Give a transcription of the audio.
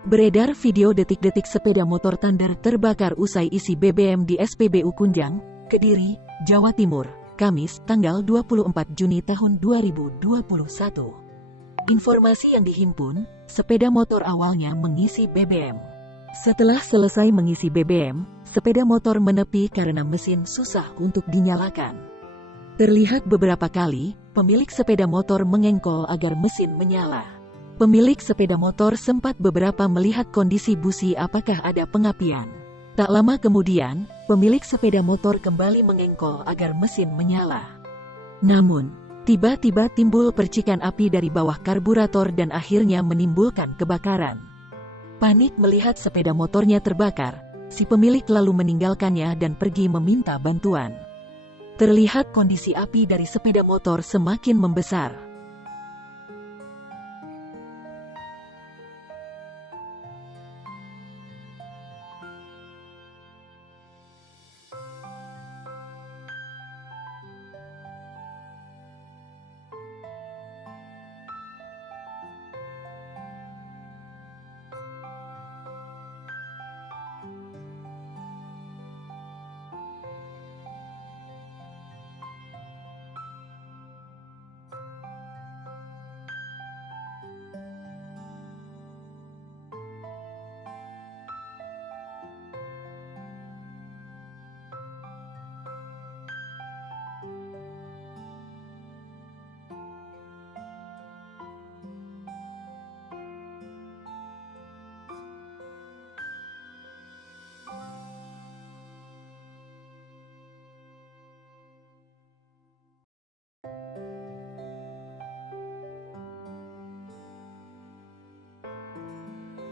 Beredar video detik-detik sepeda motor Thunder terbakar usai isi BBM di SPBU Kunjang, Kediri, Jawa Timur, Kamis, tanggal 24 Juni tahun 2021. Informasi yang dihimpun, sepeda motor awalnya mengisi BBM. Setelah selesai mengisi BBM, sepeda motor menepi karena mesin susah untuk dinyalakan. Terlihat beberapa kali, pemilik sepeda motor mengengkol agar mesin menyala. Pemilik sepeda motor sempat beberapa melihat kondisi busi apakah ada pengapian. Tak lama kemudian, pemilik sepeda motor kembali mengengkol agar mesin menyala. Namun, tiba-tiba timbul percikan api dari bawah karburator dan akhirnya menimbulkan kebakaran. Panik melihat sepeda motornya terbakar, si pemilik lalu meninggalkannya dan pergi meminta bantuan. Terlihat kondisi api dari sepeda motor semakin membesar.